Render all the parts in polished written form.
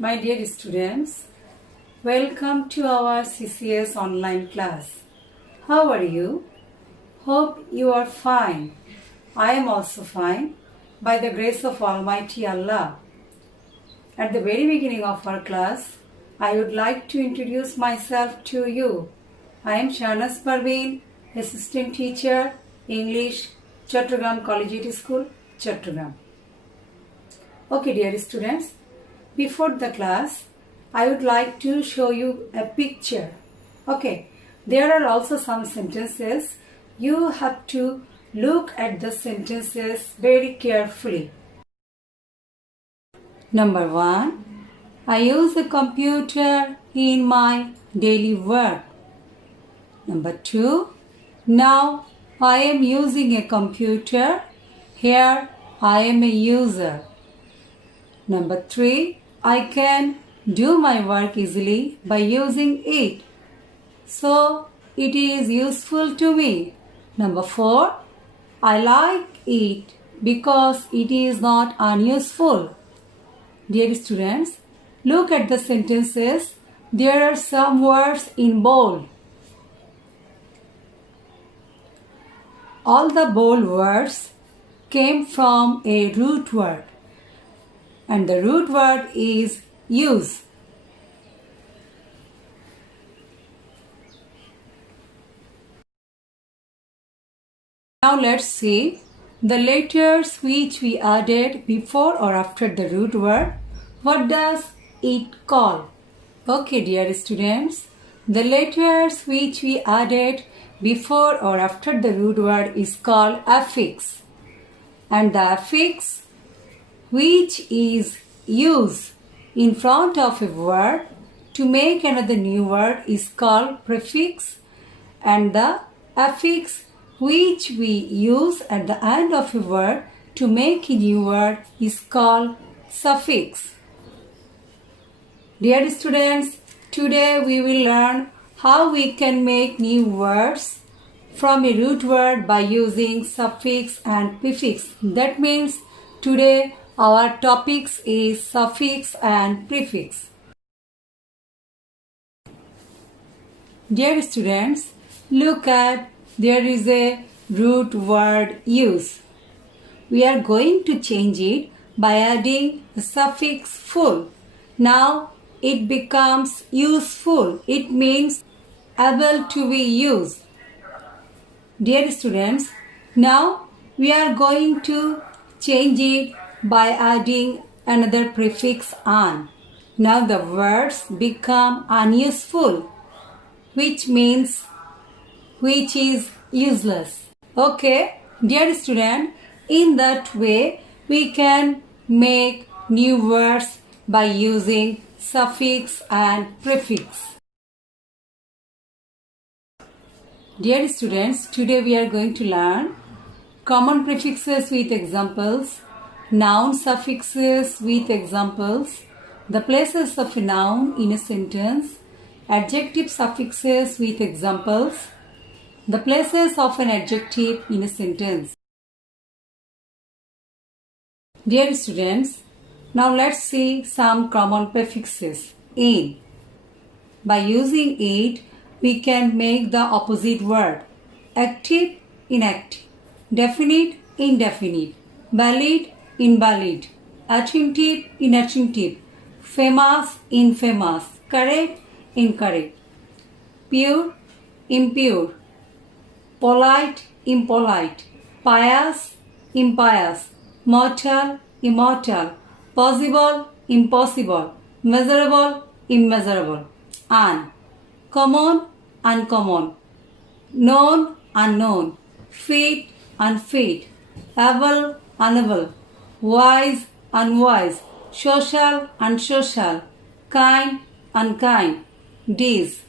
My dear students, welcome to our CCS online class. How are you? Hope you are fine. I am also fine by the grace of Almighty Allah. At the very beginning of our class, I would like to introduce myself to you. I am Shahnaz Parveen, Assistant Teacher, English, Chattogram Collegiate School, Chattogram. Okay, dear students, before the class, I would like to show you a picture. Okay, there are also some sentences. You have to look at the sentences very carefully. Number 1. I use a computer in my daily work. Number 2. Now I am using a computer. Here I am a user. Number 3. I can do my work easily by using it. So it is useful to me. Number 4. I like it because it is not unuseful. Dear students, look at the sentences. There are some words in bold. All the bold words came from a root word, and the root word is use. Now let's see the letters which we added before or after the root word. What does it call? Okay, dear students, the letters which we added before or after the root word is called affix. And the affix which is used in front of a word to make another new word is called prefix, and the affix which we use at the end of a word to make a new word is called suffix. Dear students, today we will learn how we can make new words from a root word by using suffix and prefix. That means today our topics is suffix and prefix. Dear students, look at there is a root word use. We are going to change it by adding the suffix full. Now it becomes useful. It means able to be used. Dear students, now we are going to change it by adding another prefix on. Now the words become unuseful, which means which is useless. Okay, dear student, in that way we can make new words by using suffix and prefix. Dear students, today we are going to learn common prefixes with examples, noun suffixes with examples, the places of a noun in a sentence, adjective suffixes with examples, the places of an adjective in a sentence. Dear students, now let's see some common prefixes. In. By using it, we can make the opposite word. Active, inactive. Definite, indefinite. Valid, invalid. Attentive, inattentive. Famous, infamous. Correct, incorrect. Pure, impure. Polite, impolite. Pious, impious. Mortal, immortal. Possible, impossible. Measurable, immeasurable. Un. Common, uncommon. Known, unknown. Fit, unfit. Able, unable. Wise, unwise. Social, unsocial. Kind, unkind. Dis.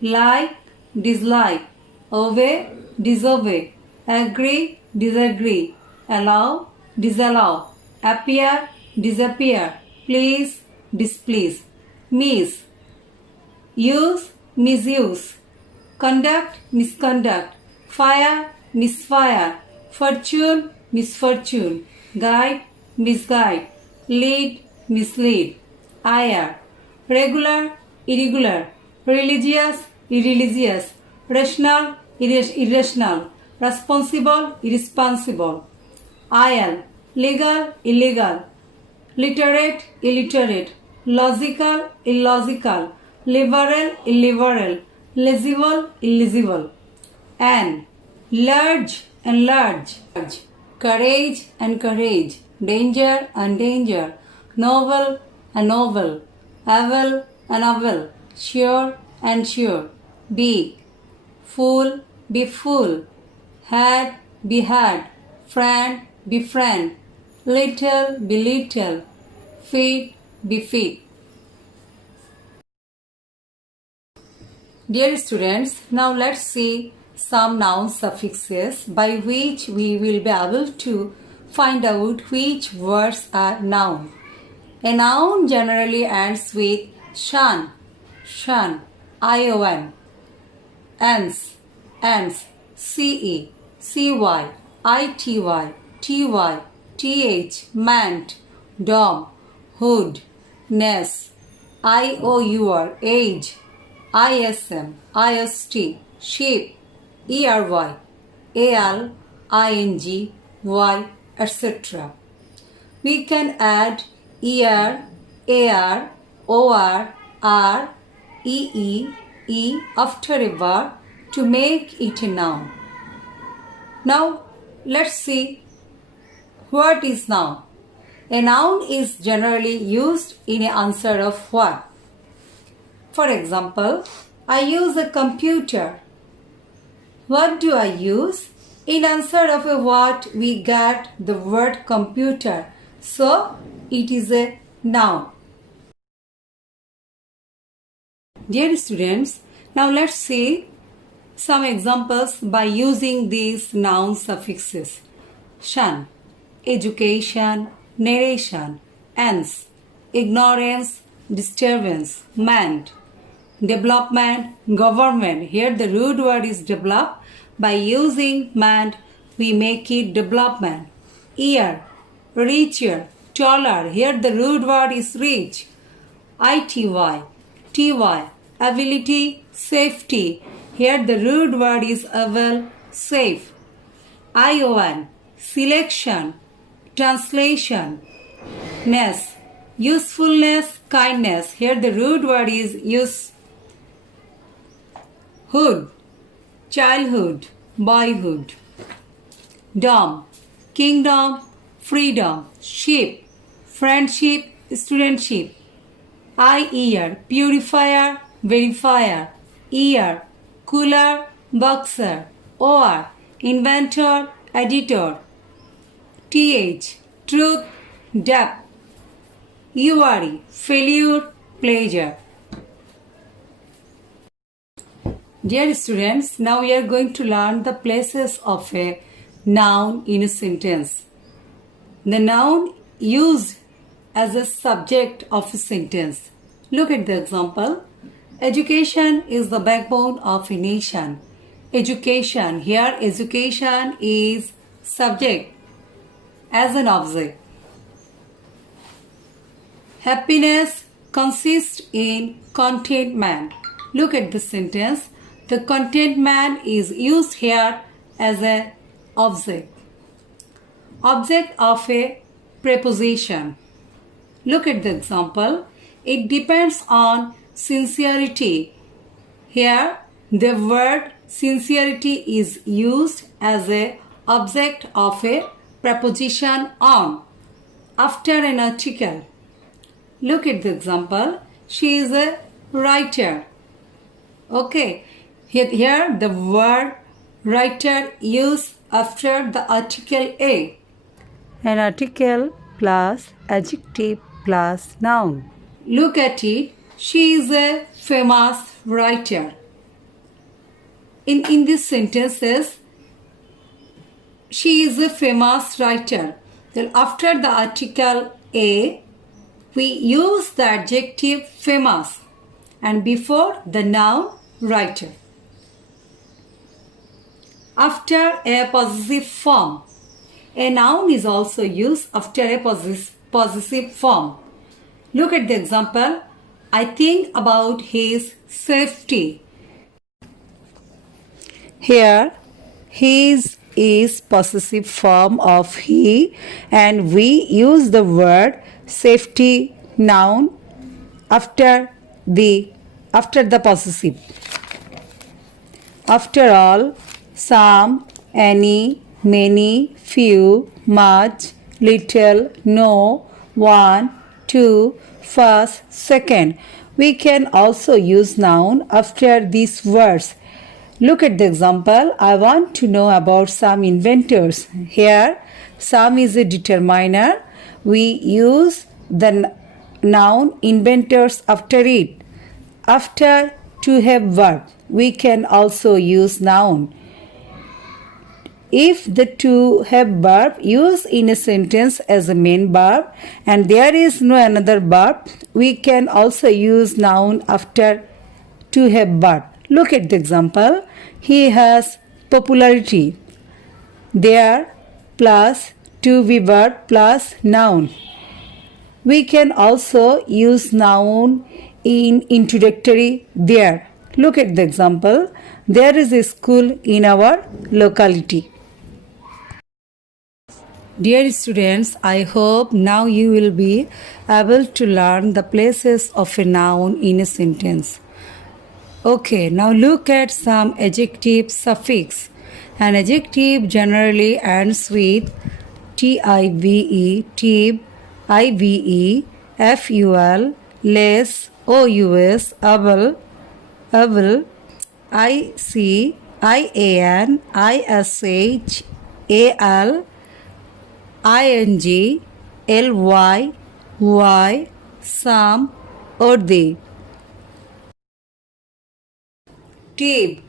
Like, dislike. Obey, disobey. Agree, disagree. Allow, disallow. Appear, disappear. Please, displease. Miss. Use, misuse. Conduct, misconduct. Fire, misfire. Fortune, misfortune. Guide, misguide. Lead, mislead. ire, regular, irregular, religious, irreligious, rational, irrational, responsible, irresponsible, ill, legal, illegal, literate, illiterate, logical, illogical, liberal, illiberal, legible, illegible, and large and large, courage and courage, danger and danger, novel and novel, able and able, sure and sure, be fool, had, be had, friend, be friend, little, be little, fit, be fit. Dear students, now let's see some noun suffixes by which we will be able to find out which words are noun. A noun generally ends with shan, ion, ans, ce, cy, ity, th, meant, dom, hood, ness, ior, age, ism, ist, sheep, ery, al, ing, y, etc. We can add er, ar, or, r, e after a verb to make it a noun. Now let's see what is noun. A noun is generally used in an answer of what. For example, I use a computer. What do I use? In answer of a what we get the word computer. So it is a noun. Dear students, now let's see some examples by using these noun suffixes. Shan, education, narration, ans, ignorance, disturbance, meant, development, government. Here the root word is develop. By using meant, we make it development. Ear, richer, taller. Here the root word is rich. Ty, ability, safety. Here the root word is able, safe. Ion, selection, translation. Ness, usefulness, kindness. Here the root word is use. Hood, childhood, boyhood. Dom, kingdom, freedom. Ship, friendship, studentship. Ear, purifier, verifier. Ear, cooler, boxer. Or, inventor, editor. Th, truth, depth. Uri, failure, pleasure. Dear students, now we are going to learn the places of a noun in a sentence. The noun used as a subject of a sentence. Look at the example. Education is the backbone of a nation. Education. Here education is subject as an object. Happiness consists in contentment. Look at the sentence. The contentment is used here as an object. Object of a preposition. Look at the example. It depends on sincerity. Here the word sincerity is used as an object of a preposition on after an article. Look at the example. She is a writer. Okay. Here the word writer used after the article a. An article plus adjective plus noun. Look at it. She is a famous writer. In these sentences, she is a famous writer. Then after the article a, we use the adjective famous and before the noun writer. After a possessive form. A noun is also used after a possessive form. Look at the example. I think about his safety. Here, his is possessive form of he, and we use the word safety noun after the possessive. After all, some, any, many, few, much, little, no, one, two, first, second. We can also use noun after these words. Look at the example. I want to know about some inventors. Here, some is a determiner. We use the noun inventors after it. After to have verb, we can also use noun. If the to have verb used in a sentence as a main verb and there is no another verb, we can also use noun after to have verb. Look at the example. He has popularity. There plus to be verb plus noun. We can also use noun in introductory there. Look at the example. There is a school in our locality. Dear students, I hope now you will be able to learn the places of a noun in a sentence. Okay, now look at some adjective suffix. An adjective generally ends with tive, tib, ive, ful, less, ous, able, ic, ian, ish, al, ing, ly, y, some, or they. Tib,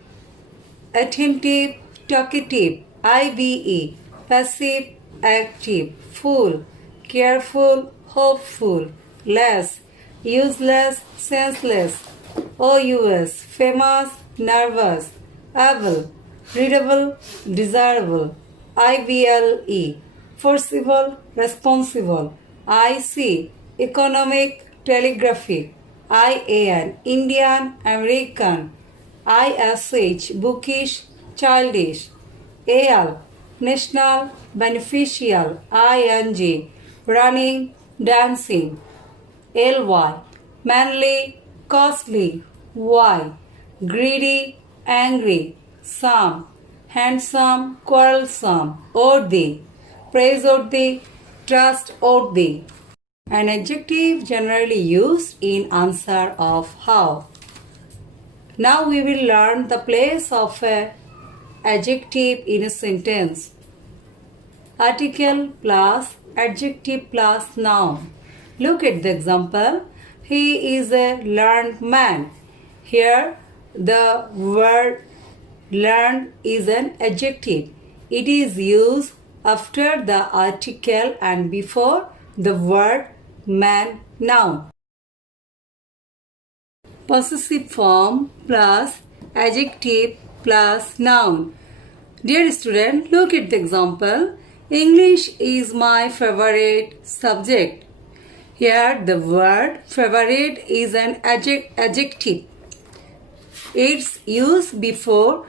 attentive, talkative, ive, passive, active, full, careful, hopeful, less, useless, senseless, ous, famous, nervous, able, readable, desirable, ible, forcible, responsible, ic, economic, telegraphic, ian, Indian, American, ish, bookish, childish, al, national, beneficial, ing, running, dancing, ly, manly, costly, y, greedy, angry, some, handsome, quarrelsome, worthy, praiseworthy, trustworthy. An adjective generally used in answer of how. Now we will learn the place of a adjective in a sentence. Article plus adjective plus noun. Look at the example. He is a learned man. Here the word learned is an adjective. It is used after the article and before the word man noun. Possessive form plus adjective plus noun. Dear student, look at the example. English is my favorite subject. Here the word favorite is an adjective. It's used before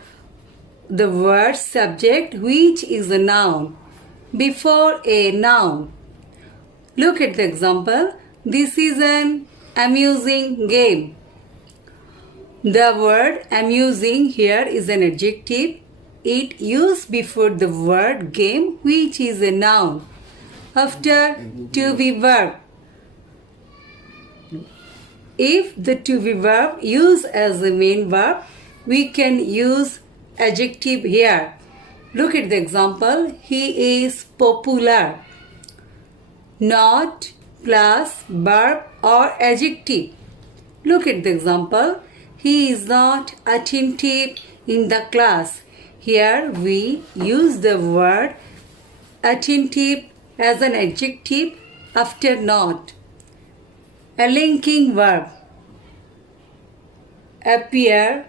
the word subject which is a noun. Before a noun. Look at the example. This is an amusing game. The word amusing here is an adjective. It used before the word game which is a noun. After to be verb. If the to be verb used as the main verb, we can use adjective here. Look at the example. He is popular. Not plus verb or adjective. Look at the example. He is not attentive in the class. Here we use the word attentive as an adjective after not. A linking verb. Appear,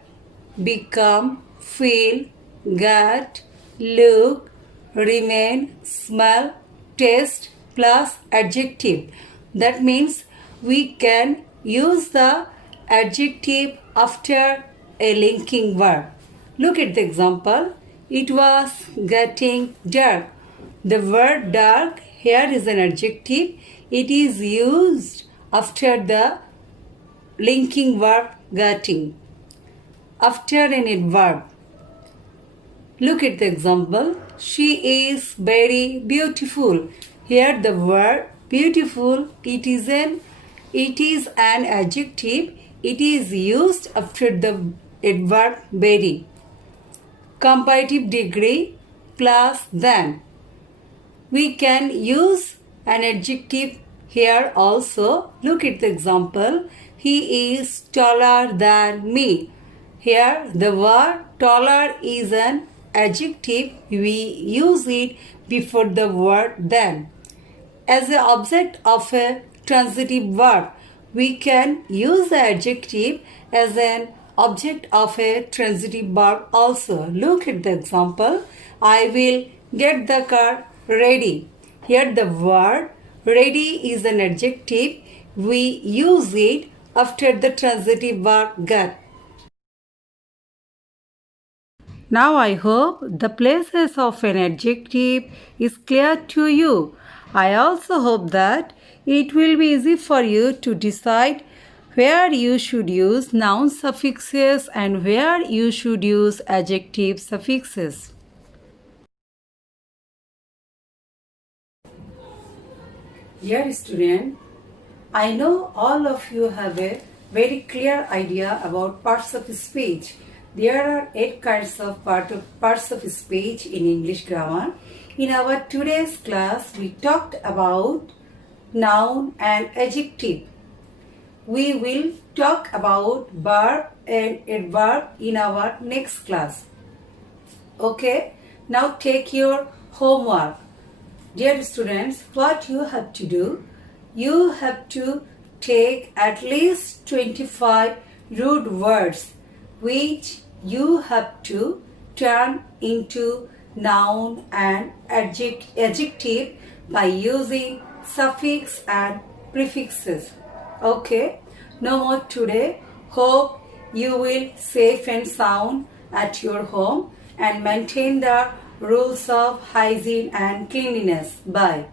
become, feel, get, look, remain, smell, taste plus adjective. That means we can use the adjective after a linking verb. Look at the example. It was getting dark. The word dark here is an adjective. It is used after the linking verb getting. After an adverb. Look at the example. She is very beautiful. Here the word beautiful, it is an adjective. It is used after the adverb very. Comparative degree plus than. We can use an adjective here also. Look at the example. He is taller than me. Here the word taller is an adjective. We use it before the word than. As an object of a transitive verb, we can use the adjective as an object of a transitive verb also. Look at the example. I will get the car ready. Here the word ready is an adjective. We use it after the transitive verb get. Now I hope the places of an adjective is clear to you. I also hope that it will be easy for you to decide where you should use noun suffixes and where you should use adjective suffixes. Dear student, I know all of you have a very clear idea about parts of speech. There are 8 kinds of parts of speech in English grammar. In our today's class, we talked about noun and adjective. We will talk about verb and adverb in our next class. Okay, now take your homework. Dear students, what you have to do? You have to take at least 25 root words which you have to turn into noun and adjective by using suffix and prefixes. Okay, no more today. Hope you will safe and sound at your home and maintain the rules of hygiene and cleanliness. Bye.